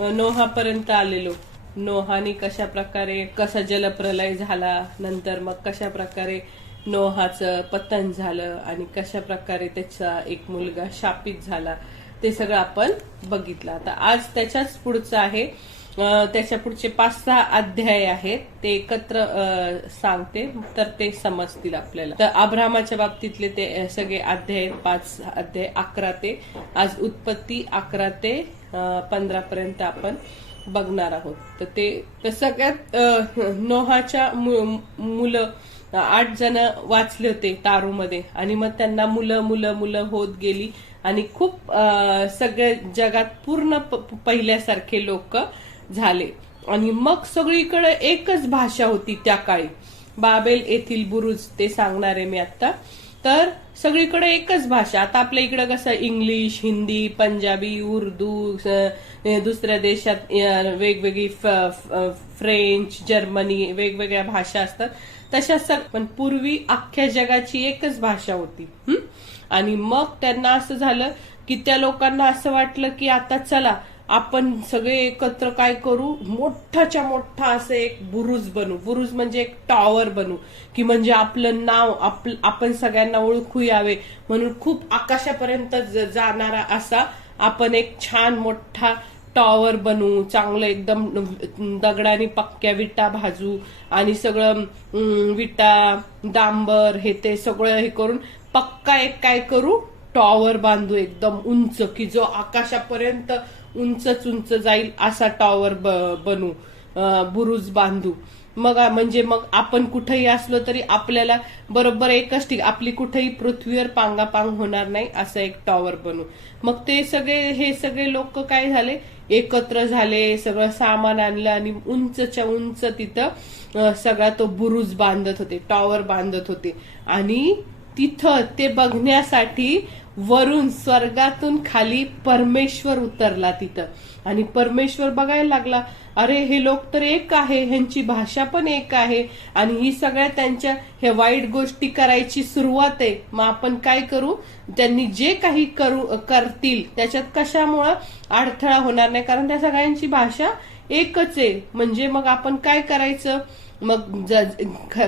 नोहापर्यंत आलेलो. नोहानी कसा जलप्रलय झाला, नंतर मग कशा प्रकारे नोहाचं पतन झालं आणि कशा प्रकारे त्याचा एक मुलगा शापित झाला, ते सगळं आपण बघितलं. आता आज त्याच्याच पुढचं आहे. त्याच्या पुढचे 5-6 अध्याय आहेत, ते एकत्र सांगते तर ते समजतील आपल्याला. तर अब्राहमाच्या बाबतीतले ते सगळे अध्याय 5 अध्याय 11 ते आज उत्पत्ती 11 ते 15 पर्यंत आपण बघणार आहोत. तर ते सगळ्यात नोहाच्या मुलं 8 जण वाचले होते तारूमध्ये, आणि मग त्यांना मुलं मुलं मुलं होत गेली आणि खूप सगळ्या जगात पूर्ण पहिल्यासारखे लोक झाले. आणि मग सगळीकडे एकच भाषा होती त्या काळी. बाबेल येथील बुरुज ते सांगणार आहे मी आता. तर सगळीकडे एकच भाषा. आता आपल्या इकडे कसं इंग्लिश, हिंदी, पंजाबी, उर्दू, दुसऱ्या देशात वेगवेगळी फ्रेंच, जर्मनी, वेगवेगळ्या भाषा असतात तशा. पण पूर्वी अख्ख्या जगाची एकच भाषा होती. आणि मग त्यांना असं झालं की त्या लोकांना असं वाटलं की आता चला आपण सगळे एकत्र काय करू, मोठाच्या मोठा असं एक बुरुज बनू. बुरुज म्हणजे एक टॉवर बनू, की म्हणजे आपलं नाव आपण सगळ्यांना ओळखू यावे म्हणून खूप आकाशापर्यंत जाणारा असा आपण एक छान मोठा टॉवर बनवू. चांगलं एकदम दगडाने पक्क्या विटा भाजू आणि सगळं विटा डांबर हे ते सगळं हे करून पक्का एक काय करू, टॉवर बांधू एकदम उंच, की जो आकाशापर्यंत उंचच उंच जाईल असा टॉवर बनू, बुरुज बांधू. मग आपण कुठेही असलो तरी आपल्याला बरोबर एकच ठिकाण, आपली कुठेही पृथ्वीवर पांगापांग होणार नाही असं एक टॉवर बनू. मग हे सगळे लोक काय झाले, एकत्र झाले, सगळं सामान आणलं आणि उंचच्या उंच तिथं सगळा तो बुरुज बांधत होते, टॉवर बांधत होते. आणि तिथं ते बघण्यासाठी वरून स्वर्गातून खाली परमेश्वर उतरला तिथं. आणि परमेश्वर बघायला लागला, अरे हे लोक तर एक आहे, ह्यांची भाषा पण एक आहे आणि ही सगळ्या त्यांच्या हे वाईट गोष्टी करायची सुरुवात आहे. मग आपण काय करू, त्यांनी जे काही करतील त्याच्यात कशामुळं अडथळा होणार नाही, कारण त्या सगळ्यांची भाषा एकच आहे. म्हणजे मग आपण काय करायचं, मग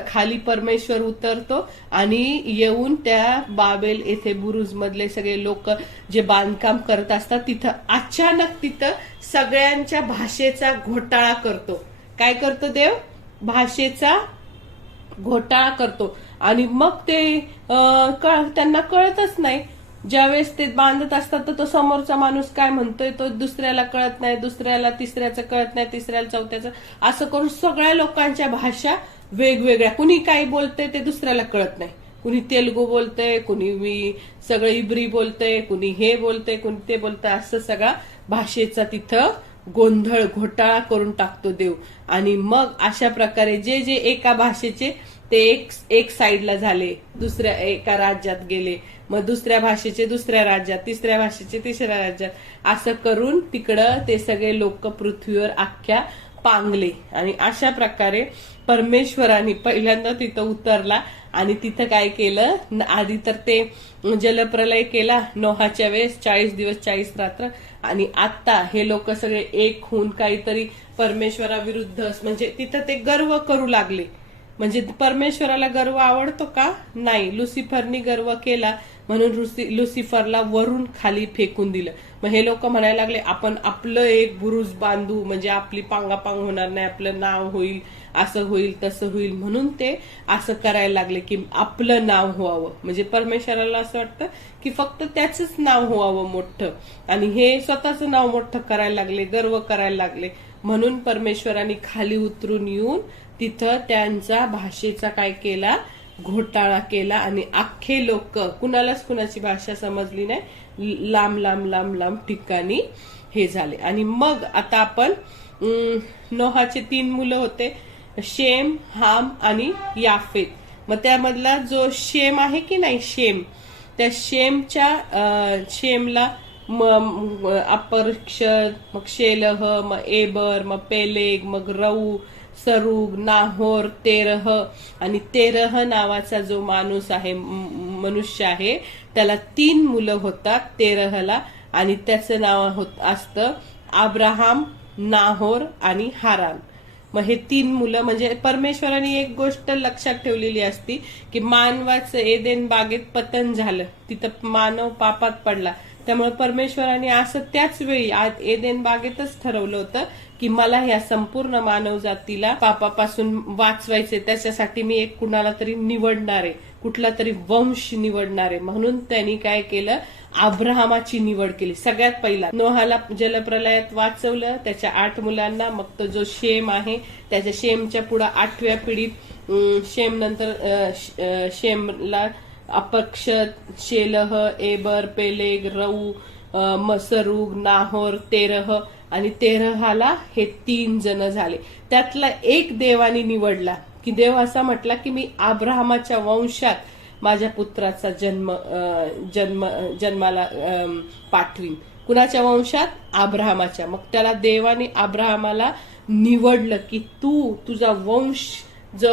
खाली परमेश्वर उतरतो आणि येऊन त्या बाबेल येथे बुरुज मधले सगळे लोक जे बांधकाम करत असतात तिथं अचानक तिथं सगळ्यांच्या भाषेचा घोटाळा करतो. काय करतो देव, भाषेचा घोटाळा करतो. आणि मग ते त्यांना कळतच नाही. ज्यावेळेस ते बांधत असतात तर तो समोरचा माणूस काय म्हणतोय तो दुसऱ्याला कळत नाही, दुसऱ्याला तिसऱ्याचं कळत नाही, तिसऱ्याला चौथ्याचं, असं करून सगळ्या लोकांच्या भाषा वेगवेगळ्या. कुणी काय बोलतंय ते दुसऱ्याला कळत नाही. कुणी तेलुगू बोलतंय, कुणी सगळं इब्री बोलतंय, कुणी हे बोलतंय, कुणी ते बोलतंय, असं सगळा भाषेचा तिथं गोंधळ घोटाळा करून टाकतो देव. आणि मग अशा प्रकारे जे जे एका भाषेचे ते एक साईडला झाले, दुसऱ्या एका राज्यात गेले, मग दुसऱ्या भाषेचे दुसऱ्या राज्यात, तिसऱ्या भाषेचे तिसऱ्या राज्यात, असं करून तिकडं ते सगळे लोक पृथ्वीवर अख्ख्या पांगले. आणि अशा प्रकारे परमेश्वराने पहिल्यांदा तिथं उतरला आणि तिथं काय केलं, आधी तर ते जलप्रलय केला नोहाच्या वेळेस 40 दिवस 40 रात्र. आणि आता हे लोक सगळे एक होऊन काहीतरी परमेश्वराविरुद्ध, म्हणजे तिथं ते गर्व करू लागले. म्हणजे परमेश्वराला गर्व आवडतो का? नाही. लुसिफरनी गर्व केला म्हणून लुसिफरला वरून खाली फेकून दिलं. मग हे लोक म्हणायला लागले, आपण आपलं एक बुरुज बांधू, म्हणजे आपली पांगापांग होणार नाही, आपलं नाव होईल, असं होईल तसं होईल. म्हणून ते असं करायला लागले की आपलं नाव व्हावं. म्हणजे परमेश्वराला असं वाटतं की फक्त त्याचंच नाव व्हावं मोठं, आणि हे स्वतःचं नाव मोठं करायला लागले, गर्व करायला लागले. म्हणून परमेश्वराने खाली उतरून येऊन तिथं त्यांचा भाषेचा काय केला, घोटाळा केला. आणि अख्खे लोक, कुणालाच कुणाची भाषा समजली नाही, लांब लांब लांब लांब ठिकाणी हे झाले. आणि मग आता आपण नोहाचे 3 मुलं होते, शेम, हाम आणि याफेत. मग त्यामधला जो शेम आहे की नाही, त्या शेमला अपरक्षर, मग शेलह, मग एबर, मग पेलेग, मग रऊ, सरुग, नाहोर, तेरह. आणि तेरह नावाचा जो माणूस आहे, मनुष्य आहे, त्याला 3 मुलं होतात तेरहला. आणि त्याचं नाव असतं अब्राहम, नाहोर आणि हारान. मग हे 3 मुलं, म्हणजे परमेश्वराने एक गोष्ट लक्षात ठेवलेली असती की मानवाचं एदेन बागेत पतन झालं, तिथं मानव पापात पडला. त्यामुळे परमेश्वराने असं त्याच वेळी आज एदेन बागेतच ठरवलं होतं की मला ह्या संपूर्ण मानव जातीला पापापासून वाचवायचे, त्याच्यासाठी मी एक कुणाला तरी निवडणार आहे, कुठला तरी वंश निवडणार आहे. म्हणून त्यांनी काय केलं, अब्राहमाची निवड केली. सगळ्यात पहिला नोहाला जलप्रलयात वाचवलं, त्याच्या 8 मुलांना. मग तो जो शेम आहे, त्याच्या शेमच्या पुढे 8व्या पिढीत शेम नंतर शेमला अपक्षत, शेलह, एबर, पेलेग, रऊ, मसरूग, नाहोर, तेरह, आणि तेरहाला हे 3 जण झाले. त्यातला एक देवानी निवडला की देव असा म्हटला की मी अब्राहमाच्या वंशात माझ्या पुत्राचा जन्माला पाठवीन. कुणाच्या वंशात? अब्राहमाच्या. मग त्याला देवाने अब्राहमाला निवडलं की तुझा वंश जो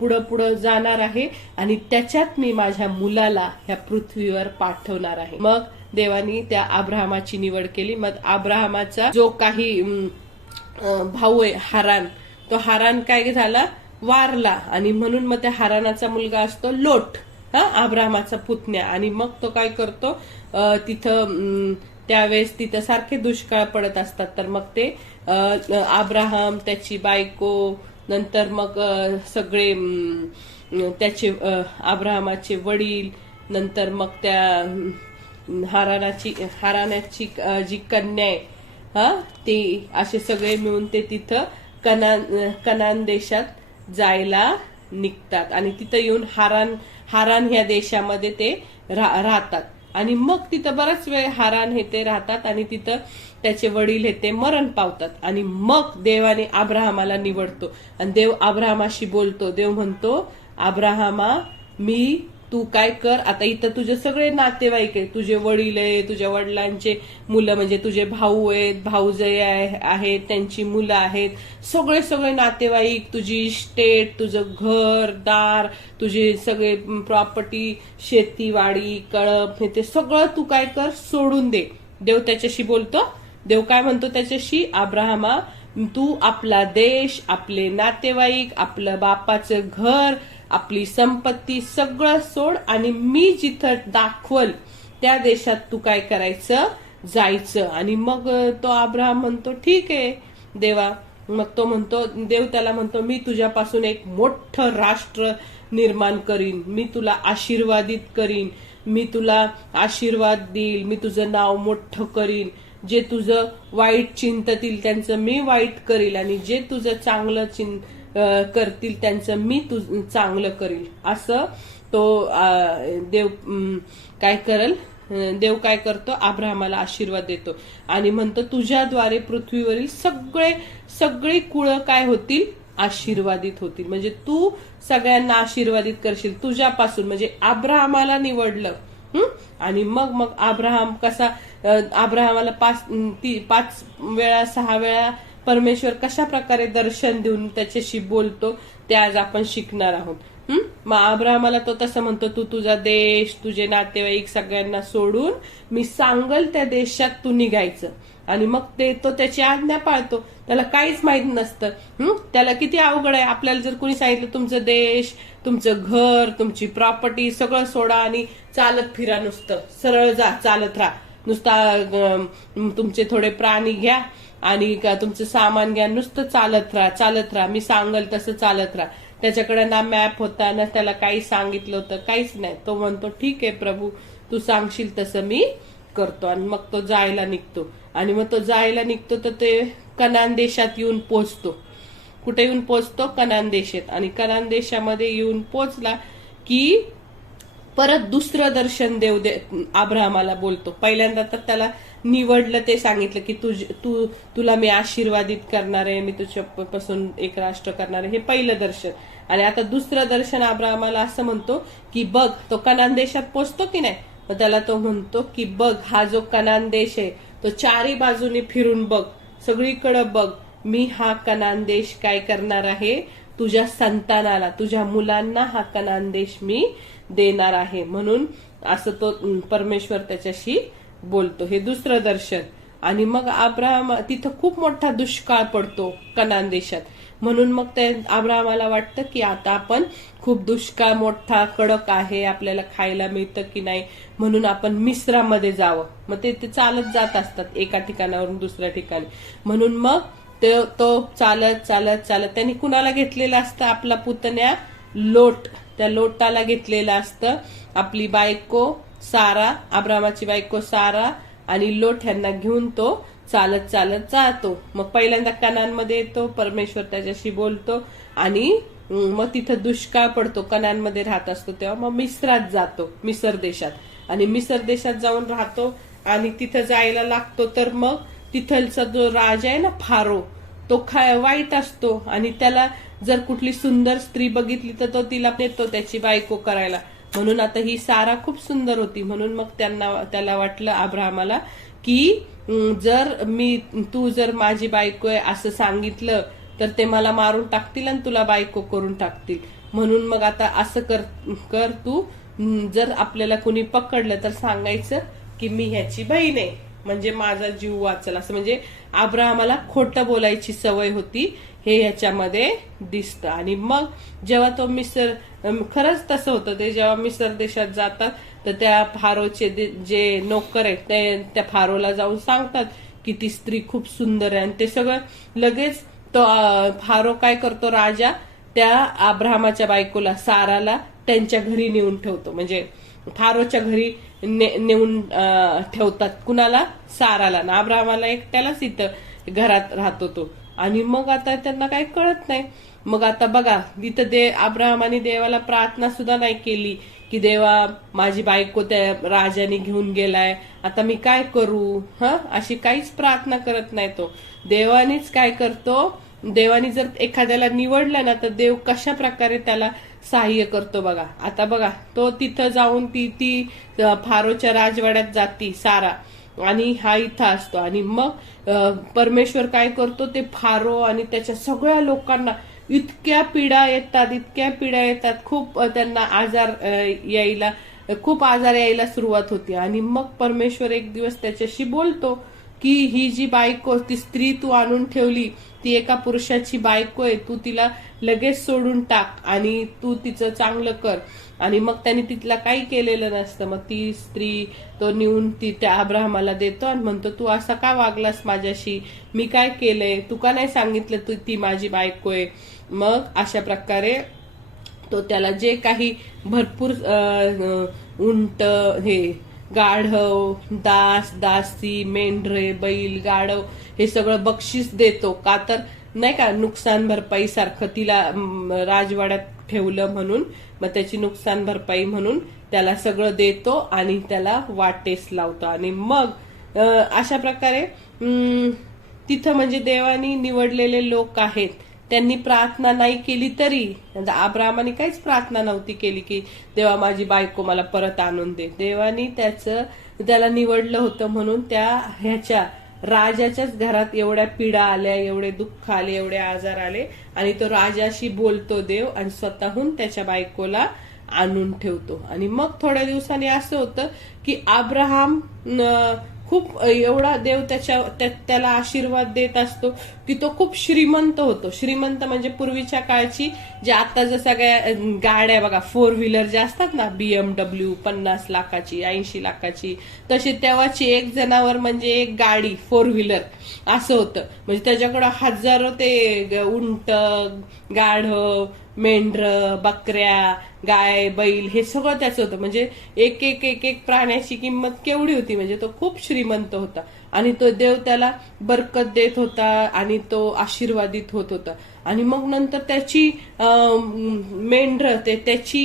पुढं जाणार आहे आणि त्याच्यात मी माझ्या मुलाला ह्या पृथ्वीवर पाठवणार आहे. मग देवानी त्या अब्राहमाची निवड केली. मग अब्राहमाचा जो काही भाऊ आहे हारान, तो हारान काय झाला, वारला. आणि म्हणून मग त्या हारानाचा मुलगा असतो लोट, अब्राहमाचा पुतण्या. आणि मग तो काय करतो, तिथं त्यावेळेस तिथं सारखे दुष्काळ पडत असतात. तर मग ते अब्राहम, त्याची बायको, नंतर मग सगळे त्याचे अब्राहमाचे वडील, नंतर मग त्या हारानाची जी कन्या आहे ते असे सगळे मिळून ते तिथं कनान देशात जायला निघतात. आणि तिथं येऊन हारान ह्या देशामध्ये ते राहतात. आणि मग तिथं बराच वेळ हारान हे ते राहतात आणि तिथं त्याचे वडील हे ते मरण पावतात. आणि मग देवाने अब्राहमाला निवडतो आणि देव अब्राहमाशी बोलतो. देव म्हणतो, अब्राहमा, तू काय कर, आता इथं तुझे सगळे नातेवाईक आहे, तुझे वडील आहे, तुझ्या वडिलांचे मुलं म्हणजे तुझे भाऊ आहेत, भाऊजय आहेत, त्यांची मुलं आहेत, सगळे नातेवाईक, तुझी इस्टेट, तुझं घर दार, तुझे सगळे प्रॉपर्टी, शेतीवाडी, कळप, हे ते सगळं तू काय कर, सोडून दे. देव त्याच्याशी बोलतो. देव काय म्हणतो त्याच्याशी, अब्राहमा, तू आपला देश, आपले नातेवाईक, आपलं बापाचं घर, आपली संपत्ती सगळं सोड आणि मी जिथं दाखवल त्या देशात तू काय करायचं, जायचं. आणि मग तो अब्राहम म्हणतो, ठीक आहे देवा. मग तो म्हणतो, देव त्याला म्हणतो, मी तुझ्यापासून एक मोठं राष्ट्र निर्माण करीन, मी तुला आशीर्वादित करीन, मी तुला आशीर्वाद देईल, मी तुझं नाव मोठं करीन, जे तुझं वाईट चिंततील त्यांचं मी वाईट करील आणि जे तुझं चांगलं करतील त्यांचं मी चांगलं करील. असं तो देव काय करेल, देव काय करतो, अब्राहमाला आशीर्वाद देतो आणि म्हणतो, तुझ्याद्वारे पृथ्वीवरील सगळे कुळं काय होतील, आशीर्वादित होतील. म्हणजे तू सगळ्यांना आशीर्वादित करशील तुझ्यापासून. म्हणजे अब्राहमाला निवडलं. आणि मग अब्राहम कसा, अब्राहमाला 5 वेळा 6 वेळा परमेश्वर कशा प्रकारे दर्शन देऊन त्याच्याशी बोलतो ते आज आपण शिकणार आहोत. मग अब्राहमाला तो तसं म्हणतो, तू तुझा देश, तुझे नातेवाईक सगळ्यांना सोडून मी सांगल त्या देशात तू निघायचं. आणि मग तो त्याची आज्ञा पाळतो. त्याला काहीच माहित नसतं. त्याला किती अवघड आहे. आपल्याला जर कोणी सांगितलं तुमचं देश, तुमचं घर, तुमची प्रॉपर्टी सगळं सोडा आणि चालत फिरा, नुसतं सरळ जा, चालत राहा, नुसता तुमचे थोडे प्राणी घ्या आणि तुमचं सामान घ्या, नुसतं चालत राहा, मी सांगल तसं चालत राहा. त्याच्याकडे ना मॅप होता ना त्याला काही सांगितलं होतं, काहीच नाही. तो म्हणतो, ठीक आहे प्रभू, तू सांगशील तसं मी करतो. आणि मग तो जायला निघतो. आणि मग तो जायला निघतो तर ते कनान देशात येऊन पोचतो. कुठे येऊन पोचतो? कनान देशात. आणि कनान देशामध्ये येऊन पोचला की परत दुसरं दर्शन देव अब्राहमाला बोलतो. पहिल्यांदा तर त्याला निवडलं, ते सांगितलं की तुला मी आशीर्वादित करणार आहे, मी तुझ्यापासून एक राष्ट्र करणार आहे, हे पहिलं दर्शन. आणि आता दुसरं दर्शन अब्राहमाला असं म्हणतो की बघ, तो कनान देशात पोचतो की नाही, तर त्याला तो म्हणतो की बघ, हा जो कनान देश आहे तो 4ही बाजूने फिरून बघ, सगळीकडे बघ, मी हा कनान देश काय करणार आहे, तुझ्या संतानाला, तुझ्या मुलांना हा कनान देश मी देणार आहे. म्हणून असं तो परमेश्वर त्याच्याशी बोलतो, हे दुसरं दर्शन. आणि मग अब्राहम तिथं खूप मोठा दुष्काळ पडतो कनान देशात. म्हणून मग ते अब्राहमाला वाटतं की आता आपण खूप दुष्काळ मोठा कडक आहे, आपल्याला खायला मिळतं की नाही, म्हणून आपण मिस्रामध्ये जावं. मग ते चालत जात असतात एका ठिकाणावरून दुसऱ्या ठिकाणी. म्हणून मग तो चालत चालत चालत त्यांनी कुणाला घेतलेलं असतं, आपला पुतण्या लोट, त्या लोटाला घेतलेलं असतं. आपली बायको सारा, अब्राहमाची बायको सारा आणि लोट ह्यांना घेऊन तो चालत चालत जातो. मग पहिल्यांदा कनानमध्ये येतो, परमेश्वर त्याच्याशी बोलतो आणि मग तिथं दुष्काळ पडतो. कनानमध्ये राहत असतो तेव्हा मग मिस्रात जातो, मिसर देशात. आणि मिसर देशात जाऊन राहतो आणि तिथं जायला लागतो. तर मग तिथलचा जो राजा आहे ना, फारो, तो वाईट असतो आणि त्याला जर कुठली सुंदर स्त्री बघितली तर तो तिला नेतो त्याची बायको करायला. म्हणून आता ही सारा खूप सुंदर होती. म्हणून मग त्याला वाटलं अब्राहमाला की तू जर माझी बायको आहे असं सांगितलं तर ते मला मारून टाकतील आणि तुला बायको करून टाकतील. म्हणून मग आता असं कर तू, जर आपल्याला कुणी पकडलं तर सांगायचं की मी ह्याची बहीण आहे, म्हणजे माझा जीव वाचला. असं म्हणजे अब्राहमाला खोटं बोलायची सवय होती, हे ह्याच्यामध्ये दिसतं. आणि मग जेव्हा तो खरंच तसं होतं, ते जेव्हा मिसर देशात जातात तर त्या फारोचे जे नोकर आहेत ते त्या फारोला जाऊन सांगतात की ती स्त्री खूप सुंदर आहे. आणि ते सगळं लगेच तो फारो काय करतो, राजा त्या अब्राहमाच्या बायकोला साराला त्यांच्या घरी नेऊन ठेवतो. म्हणजे फारोच्या घरी नेऊन ठेवतात. कुणाला? साराला. ना अब्राहमाला एकट्यालाच इथं घरात राहतो तो. आणि मग आता त्यांना काही कळत नाही. मग आता बघा, तिथं अब्राहमाने देवाला प्रार्थना सुद्धा नाही केली की देवा माझी बायको त्या राजाने घेऊन गेलाय, आता मी काय करू, अशी काहीच प्रार्थना करत नाही तो. देवानीच काय करतो, देवानी जर एखाद्याला निवडलं ना तर देव कशा प्रकारे त्याला सहाय्य करतो बघा. आता बघा, तो तिथं जाऊन ती फारोच्या राजवाड्यात जाती सारा आणि हा इथं असतो. आणि मग परमेश्वर काय करतो, ते फारो आणि त्याच्या सगळ्या लोकांना इतक्या पीडा येतात, खूप त्यांना खूप आजार यायला सुरुवात होती. आणि मग परमेश्वर एक दिवस त्याच्याशी बोलतो की ही जी बायको, ती स्त्री तू आणून ठेवली, ती एका पुरुषाची बायको आहे, तू तिला लगेच सोडून टाक आणि तू तिचं चांगलं कर. आणि मग त्याने तिथला काही केलेलं नसतं. मग ती स्त्री तो नेऊन त्या अब्राहमाला देतो आणि म्हणतो तू असा का वागलास माझ्याशी, मी काय केलंय, तू का नाही सांगितलं ती माझी बायको आहे. मग अशा प्रकारे तो त्याला जे काही भरपूर उंट, गाढव, दासी, मेंढरे, बैल, गाढव हे सगळं बक्षीस देतो. का तर नाही का, नुकसान भरपाई सारखं, तिला राजवाड्यात ठेवलं म्हणून. मग त्याची नुकसान भरपाई म्हणून त्याला सगळं देतो आणि त्याला वाटेस लावतो. आणि मग अशा प्रकारे तिथं म्हणजे देवानी निवडलेले लोक आहेत, त्यांनी प्रार्थना नाही केली तरी, अब्राहमाने काहीच प्रार्थना नव्हती केली की देवा माझी बायको मला परत आणून दे. देवानी त्याला निवडलं होतं म्हणून ह्याच्या राजाच्याच घरात एवढ्या पीडा आल्या, एवढे दुःख आले, एवढे आजार आले. आणि तो राजाशी बोलतो देव आणि स्वतःहून त्याच्या बायकोला आणून ठेवतो. आणि मग थोड्या दिवसांनी असं होतं की अब्राहम खूप एवढा देव त्याला आशीर्वाद देत असतो की तो खूप श्रीमंत होतो. श्रीमंत म्हणजे पूर्वीच्या काळची, जे आता जर सगळ्या गाड्या बघा, 4 व्हीलर ज्या असतात ना, BMW 50 लाखाची, 80 लाखाची, तशी तेव्हाची एक जनावर म्हणजे एक गाडी 4 व्हीलर असं होतं. म्हणजे त्याच्याकडं हजारो ते उंट, गाढव, मेंढर, बकऱ्या, गाय, बैल हे सगळं त्याचं होतं. म्हणजे एक एक एक एक प्राण्याची किंमत केवढी होती, म्हणजे तो खूप श्रीमंत होता. आणि तो देव त्याला बरकत देत होता आणि तो आशीर्वादित होत होता. आणि मग नंतर त्याची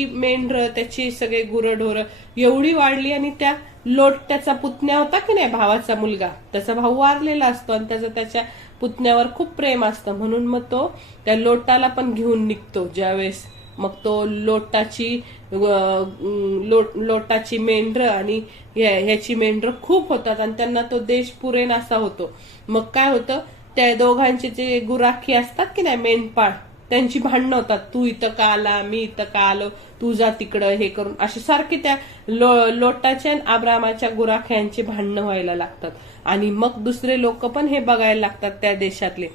मेंढर, त्याची सगळे गुरढोरं एवढी वाढली. आणि त्याचा पुतण्या होता की नाही, भावाचा मुलगा, त्याचा भाऊ वारलेला असतो आणि त्याच्या पुतण्यावर खूप प्रेम असतं. म्हणून मग तो त्या लोटाला पण घेऊन निघतो ज्यावेळेस. मग तो लोटाची मेंढर आणि ह्याची मेंढर खूप होतात आणि त्यांना तो देश पुरेनासा होतो. मग काय होतं, त्या दोघांचे जे गुराखी असतात की नाही, मेंढपाळ, त्यांची भांडणं होतात, तू इथं का आला, मी इथं का आलो, तू जा तिकडं, हे करून अशी सारखी त्या लोटाच्या आणि अब्रामाच्या गुराख्यांची भांडणं व्हायला लागतात. आणि मग दुसरे लोक पण हे बघायला लागतात त्या देशातले.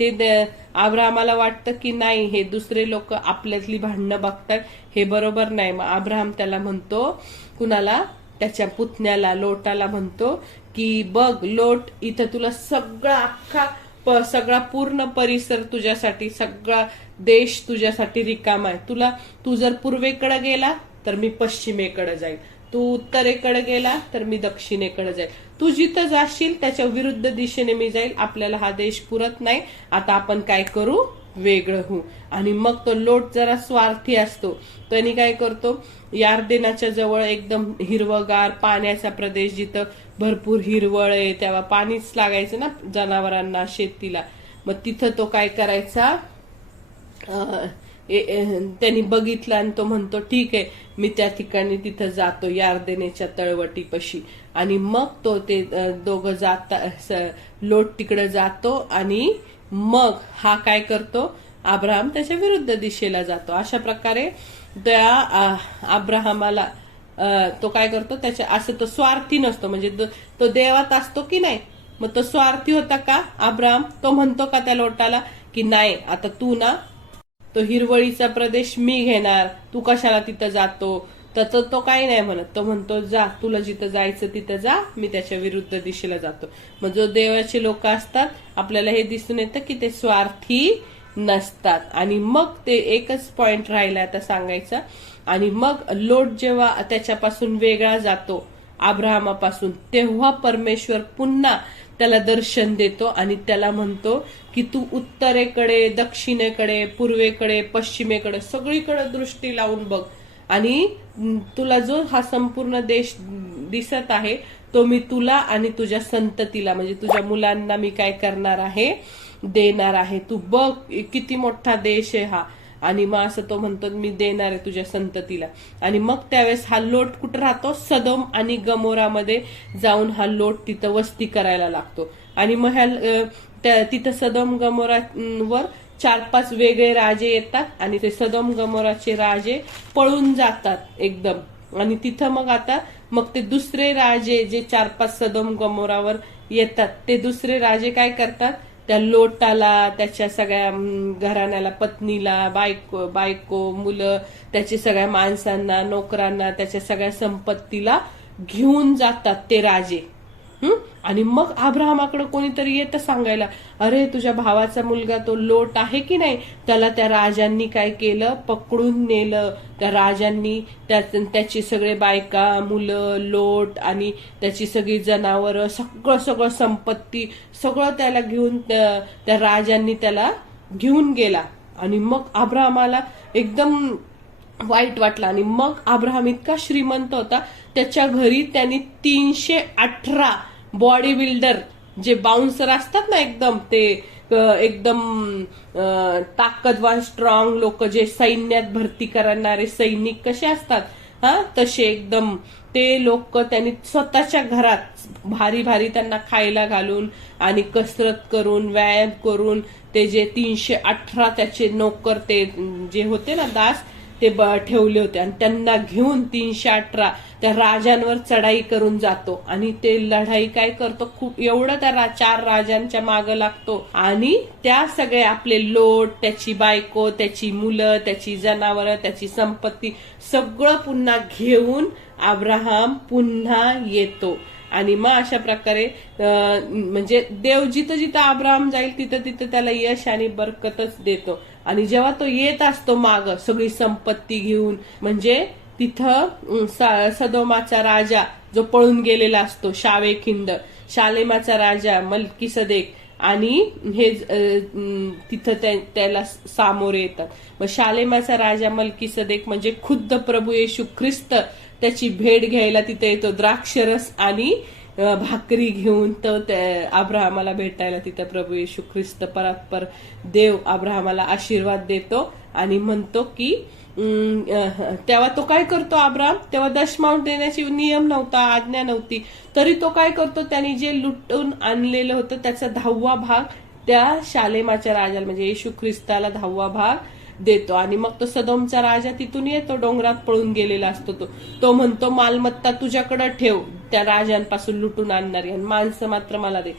ते अब्रामाला वाटतं की नाही, हे दुसरे लोक आपल्यातली भांडणं बघतात, हे बरोबर नाही. मग अब्राहम त्याला म्हणतो, कुणाला, त्याच्या पुतण्याला लोटाला म्हणतो की बघ लोट, इथं तुला सगळा सगळा पूर्ण परिसर तुझ्यासाठी, सगळा देश तुझ्यासाठी रिकामा आहे. तू जर पूर्वेकडे गेला तर मी पश्चिमेकडे जाईल, तू उत्तरेकडे गेला तर मी दक्षिणेकडे जाईल, तू जिथं जाशील त्याच्या विरुद्ध दिशेने मी जाईल. आपल्याला हा देश पुरत नाही, आता आपण काय करू, वेगळं होऊ. आणि मग तो लोट जरा स्वार्थी असतो. त्यांनी काय करतो, यार्देनाच्या जवळ एकदम हिरवगार पाण्याचा प्रदेश, जिथं भरपूर हिरवळ आहे, तेव्हा पाणीच लागायचं ना जनावरांना, शेतीला. मग तिथं तो काय करायचा, त्यांनी बघितलं आणि तो म्हणतो ठीक आहे, मी त्या ठिकाणी तिथं जातो, यार्देनेच्या तळवटीपाशी. आणि मग तो ते दोघं लोट तिकडे जातो आणि मग हा काय करतो, अब्राहम त्याच्या विरुद्ध दिशेला जातो. अशा प्रकारे त्या अब्राहमाला तो काय करतो, त्याच्या असं तो स्वार्थी नसतो, म्हणजे तो देवात असतो की नाही. मग तो स्वार्थी होता का अब्राहम, तो म्हणतो का त्या लोटाला की नाही, आता तू ना तो हिरवळीचा प्रदेश मी घेणार, तू कशाला तिथं जातो, तर तो काही नाही म्हणत. तो म्हणतो जा, तुला जिथं जायचं तिथं जा, मी त्याच्या विरुद्ध दिशेला जातो. मग जो देवाचे लोक असतात, आपल्याला हे दिसून येतं की ते स्वार्थी नसतात. आणि मग ते एकच पॉइंट राहिला आता सांगायचा. आणि मग लोट जेव्हा त्याच्यापासून वेगळा जातो अब्राहमापासून, तेव्हा परमेश्वर पुन्हा त्याला दर्शन देतो आणि त्याला म्हणतो की तू उत्तरेकडे, दक्षिणेकडे, पूर्वेकडे, पश्चिमेकडे सगळीकडे दृष्टी लावून बघ, आणि तुला जो हा संपूर्ण देश दिसत आहे तो मी तुला आणि तुझ्या संततीला, म्हणजे तुझ्या मुलांना मी काय करणार आहे, देणार आहे. तू बघ किती मोठा देश आहे हा. आणि मग असं तो म्हणतो मी देणार आहे तुझ्या संततीला. आणि मग त्यावेळेस हा लोट कुठं राहतो, सदोम आणि गमोरामध्ये जाऊन हा लोट तिथं वस्ती करायला लागतो. आणि मग तिथं सदोम गमोरावर 4-5 वेगळे राजे येतात आणि ते सदोम गमोराचे राजे पळून जातात एकदम. आणि तिथं मग ते दुसरे राजे जे 4-5 सदोम गमोरावर येतात, ते दुसरे राजे काय करतात, त्या लोटाला, त्याच्या सगळ्या घराण्याला, पत्नीला, बायको, मुलं, त्याच्या सगळ्या माणसांना, नोकरांना, त्याच्या सगळ्या संपत्तीला घेऊन जातात ते राजे. आणि मग अब्राहमाकडे कोणीतरी येतं सांगायला, अरे तुझ्या भावाचा मुलगा तो लोट आहे की नाही, त्याला त्या राजांनी काय केलं, पकडून नेलं. त्या राजांनी त्याची सगळे बायका, मुलं, लोट आणि त्याची सगळी जनावरं, सगळं संपत्ती सगळं त्याला घेऊन त्या राजांनी त्याला घेऊन गेला. आणि मग अब्राहमाला एकदम वाईट वाटलं. आणि मग अब्राहम इतका श्रीमंत होता, त्याच्या घरी त्यांनी 318 बॉडी बिल्डर, जे बाउन्सर असतात ना एकदम, ते एकदम ताकदवान स्ट्रॉंग लोक, जे सैन्यात भरती करणारे सैनिक कसे असतात तसे एकदम ते लोक त्यांनी स्वतःच्या घरात भारी भारी त्यांना खायला घालून आणि कसरत करून, व्यायाम करून, ते जे 318 त्याचे नोकर, ते जे होते ना दास, ते ठेवले होते. आणि त्यांना घेऊन 318 त्या राजांवर चढाई करून जातो. आणि ते लढाई काय करतो, खूप एवढं त्या 4 राजांच्या मागं लागतो. आणि त्या सगळे आपले लोट, त्याची बायको, त्याची मुलं, त्याची जनावरं, त्याची संपत्ती सगळं पुन्हा घेऊन अब्राहम पुन्हा येतो. आणि मग अशा प्रकारे म्हणजे देव जिथं जिथं अब्राहम जाईल तिथं तिथं त्याला यश आणि बरकतच देतो. आणि जेव्हा तो येत असतो माग सगळी संपत्ती घेऊन, म्हणजे तिथं सदोमाचा राजा जो पळून गेलेला असतो, शावेखिंड, शालेमाचा राजा मल्कीसदेक, आणि हे तिथं त्याला सामोरे येतात. मग शालेमाचा राजा मल्कीसदेक म्हणजे खुद्द प्रभू येशू ख्रिस्त त्याची भेट घ्यायला तिथे येतो, द्राक्षरस आणि भाकरी घेऊन. तर अब्राहमाला भेटायला तिथं प्रभू येशू ख्रिस्त परात्पर देव अब्राहमाला आशीर्वाद देतो आणि म्हणतो की तेव्हा तो काय करतो अब्राहम, तेव्हा दशमांश देण्याची नियम नव्हता, आज्ञा नव्हती, तरी तो काय करतो, त्यांनी जे लुटून आणलेलं होतं त्याचा 10वा भाग त्या शालेमाच्या राजाला म्हणजे येशू ख्रिस्ताला 10वा भाग देतो आणि मग तो सदोमचा राजा तिथून येतो, डोंगरात पळून गेलेला असतो तो म्हणतो मालमत्ता तुझ्याकडे ठेव, त्या राजांपासून लुटून आणणारी, आणि माणसं मात्र मला दे.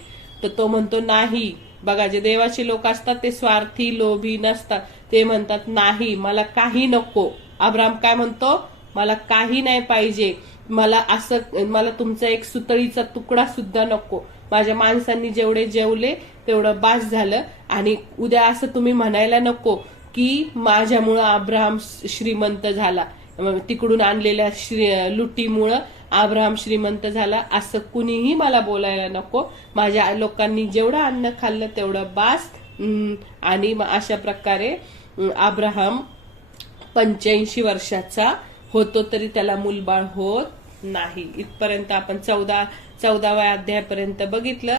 तर तो म्हणतो नाही. बघा, जे देवाचे लोक असतात ते स्वार्थी लोभी नसतात. ते म्हणतात नाही, मला काही नको. अब्राहम काय म्हणतो, मला काही नाही पाहिजे, मला तुमचा एक सुतळीचा तुकडा सुद्धा नको. माझ्या माणसांनी जेवढे जेवले तेवढं बास झालं, आणि उद्या असं तुम्ही म्हणायला नको की माझ्यामुळं अब्राहम श्रीमंत झाला, तिकडून आणलेल्या लुटीमुळं अब्राहम श्रीमंत झाला, असं कुणीही मला बोलायला नको. माझ्या लोकांनी जेवढं अन्न खाल्लं तेवढं बास. आणि अशा प्रकारे अब्राहम 85 वर्षाचा होतो तरी त्याला मूलबाळ होत नाही. इथपर्यंत आपण 14व्या अध्यायापर्यंत बघितलं.